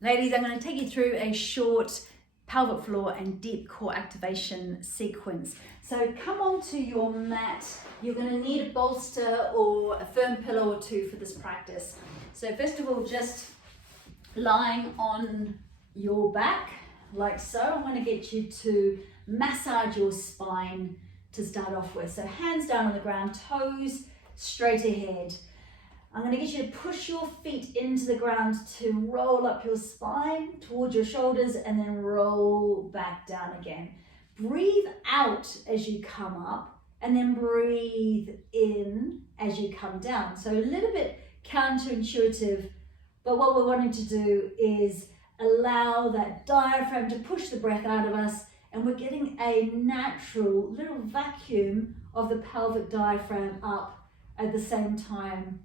Ladies, I'm going to take you through a short pelvic floor and deep core activation sequence. So come onto your mat. You're going to need a bolster or a firm pillow or two for this practice. So first of all, just lying on your back like so. I want to get you to massage your spine to start off with. So hands down on the ground, toes straight ahead. I'm going to get you to push your feet into the ground to roll up your spine towards your shoulders and then roll back down again. Breathe out as you come up and then breathe in as you come down. So a little bit counterintuitive, but what we're wanting to do is allow that diaphragm to push the breath out of us, and we're getting a natural little vacuum of the pelvic diaphragm up at the same time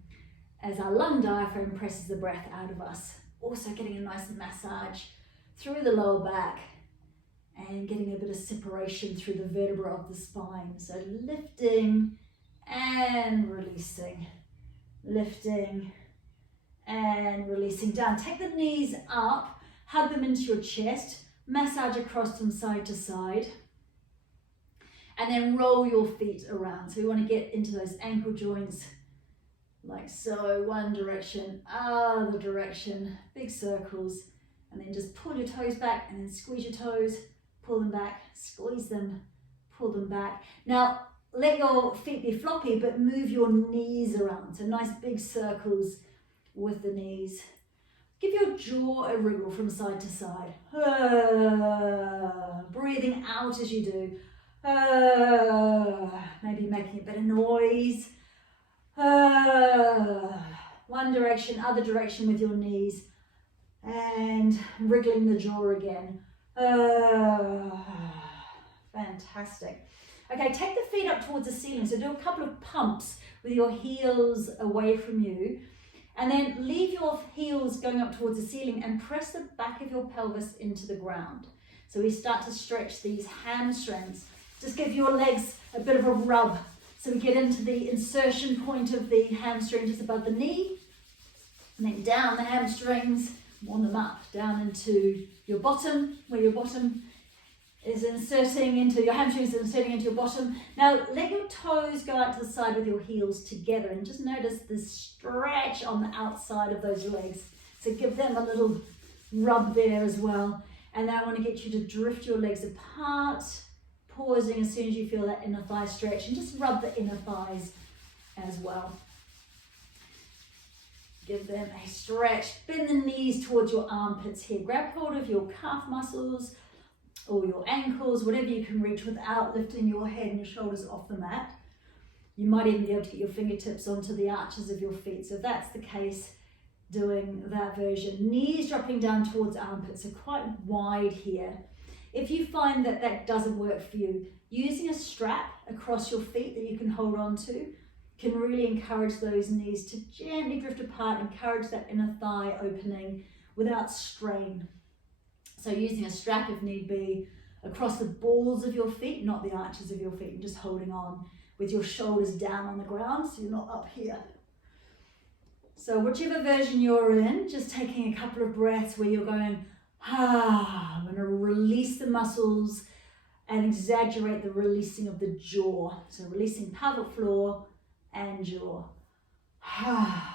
as our lung diaphragm presses the breath out of us. Also getting a nice massage through the lower back and getting a bit of separation through the vertebra of the spine. So lifting and releasing, lifting and releasing down. Take the knees up, hug them into your chest, massage across from side to side, and then roll your feet around. So we want to get into those ankle joints like so, one direction, other direction, big circles, and then just pull your toes back and then squeeze your toes, pull them back, squeeze them, pull them back. Now, let your feet be floppy, but move your knees around. So nice big circles with the knees. Give your jaw a wriggle from side to side. Breathing out as you do. Maybe making a bit of noise. One direction, other direction with your knees, and wriggling the jaw again. Fantastic. Okay, take the feet up towards the ceiling. So do a couple of pumps with your heels away from you, and then leave your heels going up towards the ceiling and press the back of your pelvis into the ground. So we start to stretch these hamstrings. Just give your legs a bit of a rub. So we get into the insertion point of the hamstring just above the knee, and then down the hamstrings, warm them up, down into your bottom, where your bottom is inserting into, your hamstrings is inserting into your bottom. Now let your toes go out to the side with your heels together, and just notice the stretch on the outside of those legs. So give them a little rub there as well. And now I want to get you to drift your legs apart, pausing as soon as you feel that inner thigh stretch, and just rub the inner thighs as well. Give them a stretch. Bend the knees towards your armpits here. Grab hold of your calf muscles or your ankles, whatever you can reach without lifting your head and your shoulders off the mat. You might even be able to get your fingertips onto the arches of your feet. So if that's the case, doing that version. Knees dropping down towards armpits, so quite wide here. If you find that that doesn't work for you, using a strap across your feet that you can hold on to can really encourage those knees to gently drift apart, encourage that inner thigh opening without strain. So using a strap if need be across the balls of your feet, not the arches of your feet, and just holding on with your shoulders down on the ground so you're not up here. So whichever version you're in, just taking a couple of breaths where you're going, I'm going to release the muscles and exaggerate the releasing of the jaw. So releasing pelvic floor and jaw. I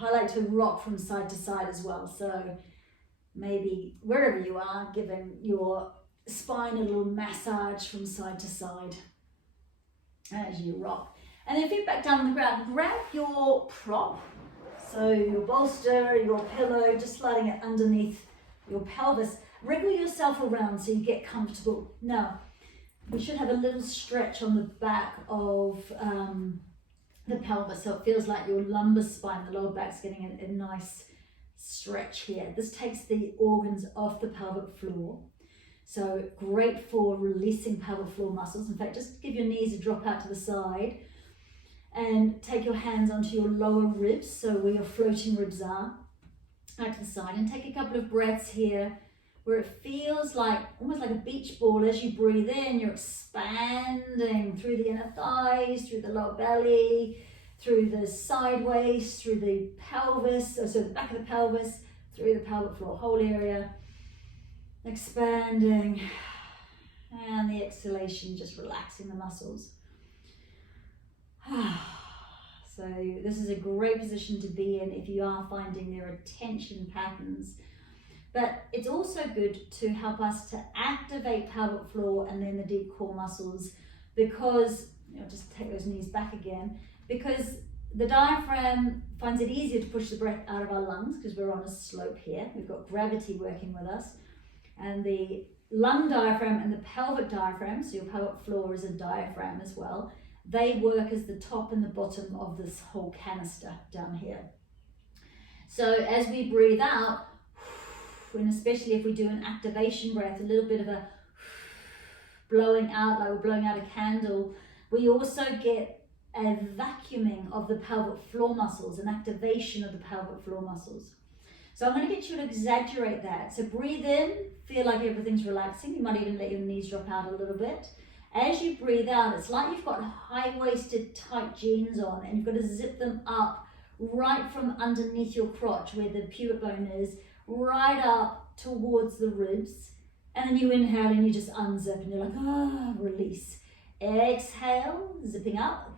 like to rock from side to side as well. So maybe wherever you are, giving your spine a little massage from side to side as you rock. And then feet back down on the ground. Grab your prop. So your bolster, your pillow, just sliding it underneath your pelvis. Wriggle yourself around so you get comfortable. Now, we should have a little stretch on the back of the pelvis, so it feels like your lumbar spine, the lower back's getting a nice stretch here. This takes the organs off the pelvic floor. So great for releasing pelvic floor muscles. In fact, just give your knees a drop out to the side. And take your hands onto your lower ribs, so where your floating ribs are, out to the side, and take a couple of breaths here where it feels like almost like a beach ball. As you breathe in, you're expanding through the inner thighs, through the lower belly, through the sideways, through the pelvis, so the back of the pelvis, through the pelvic floor, whole area, expanding, and the exhalation, just relaxing the muscles. So this is a great position to be in if you are finding there are tension patterns. But it's also good to help us to activate pelvic floor and then the deep core muscles, because, just take those knees back again, because the diaphragm finds it easier to push the breath out of our lungs because we're on a slope here. We've got gravity working with us. And the lung diaphragm and the pelvic diaphragm, so your pelvic floor is a diaphragm as well, they work as the top and the bottom of this whole canister down here. So as we breathe out, and especially if we do an activation breath, a little bit of a blowing out, like we're blowing out a candle, we also get a vacuuming of the pelvic floor muscles, an activation of the pelvic floor muscles. So I'm going to get you to exaggerate that. So breathe in, feel like everything's relaxing. You might even let your knees drop out a little bit. As you breathe out, it's like you've got high-waisted tight jeans on and you've got to zip them up right from underneath your crotch where the pubic bone is, right up towards the ribs. And then you inhale and you just unzip and you're like, release. Exhale, zipping up.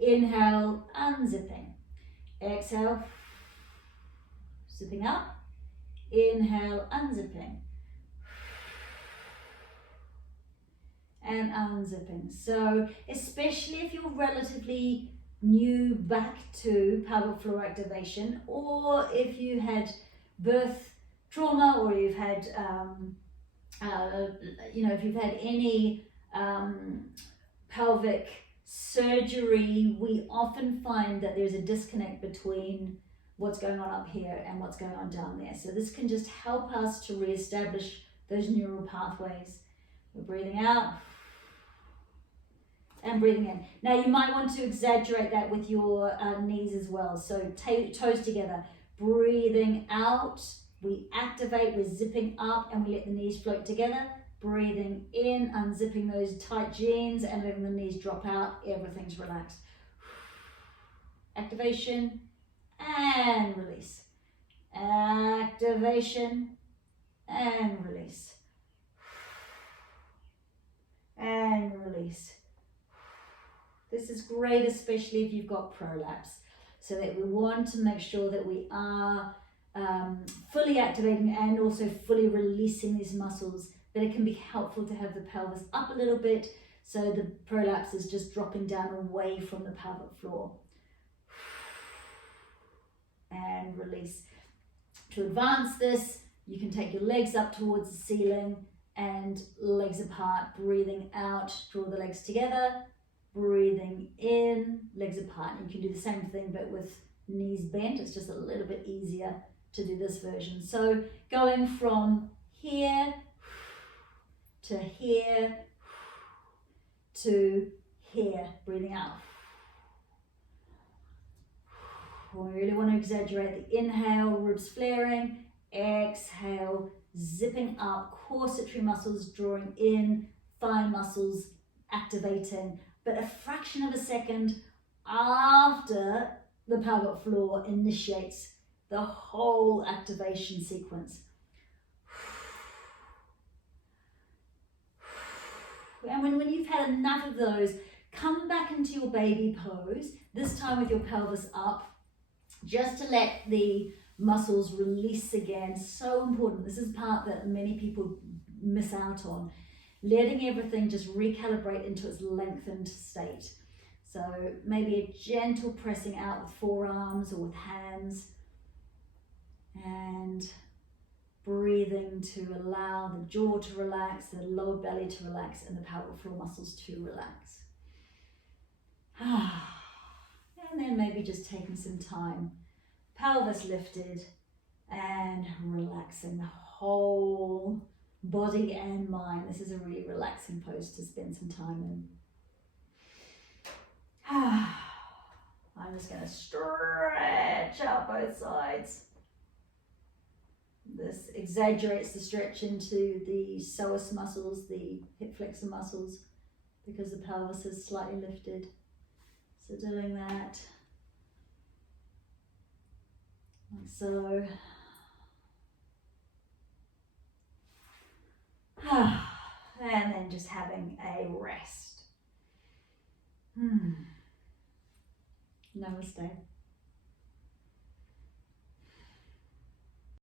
Inhale, unzipping. Exhale, zipping up. Inhale, unzipping. And unzipping. So especially if you're relatively new back to pelvic floor activation, or if you had birth trauma, or you've had if you've had any pelvic surgery, we often find that there's a disconnect between what's going on up here and what's going on down there. So this can just help us to reestablish those neural pathways. We're breathing out and breathing in. Now you might want to exaggerate that with your knees as well. So toes together, breathing out, we activate, we're zipping up and we let the knees float together. Breathing in, unzipping those tight jeans and letting the knees drop out, everything's relaxed. Activation and release. Activation and release. And release. This is great, especially if you've got prolapse, so that we want to make sure that we are fully activating and also fully releasing these muscles, that it can be helpful to have the pelvis up a little bit so the prolapse is just dropping down away from the pelvic floor. And release. To advance this, you can take your legs up towards the ceiling and legs apart, breathing out, draw the legs together, breathing in, legs apart. You can do the same thing but with knees bent. It's just a little bit easier to do this version. So going from here to here to here, breathing out. We really want to exaggerate the inhale, ribs flaring, exhale, zipping up, corsetory muscles drawing in, thigh muscles activating, but a fraction of a second after the pelvic floor initiates the whole activation sequence. And when you've had enough of those, come back into your baby pose, this time with your pelvis up, just to let the muscles release again. So important. This is the part that many people miss out on. Letting everything just recalibrate into its lengthened state. So maybe a gentle pressing out with forearms or with hands. And breathing to allow the jaw to relax, the lower belly to relax, and the pelvic floor muscles to relax. And then maybe just taking some time, pelvis lifted and relaxing the whole body and mind. This is a really relaxing pose to spend some time in. I'm just going to stretch out both sides. This exaggerates the stretch into the psoas muscles, the hip flexor muscles, because the pelvis is slightly lifted. So doing that, like so. And then just having a rest. Namaste.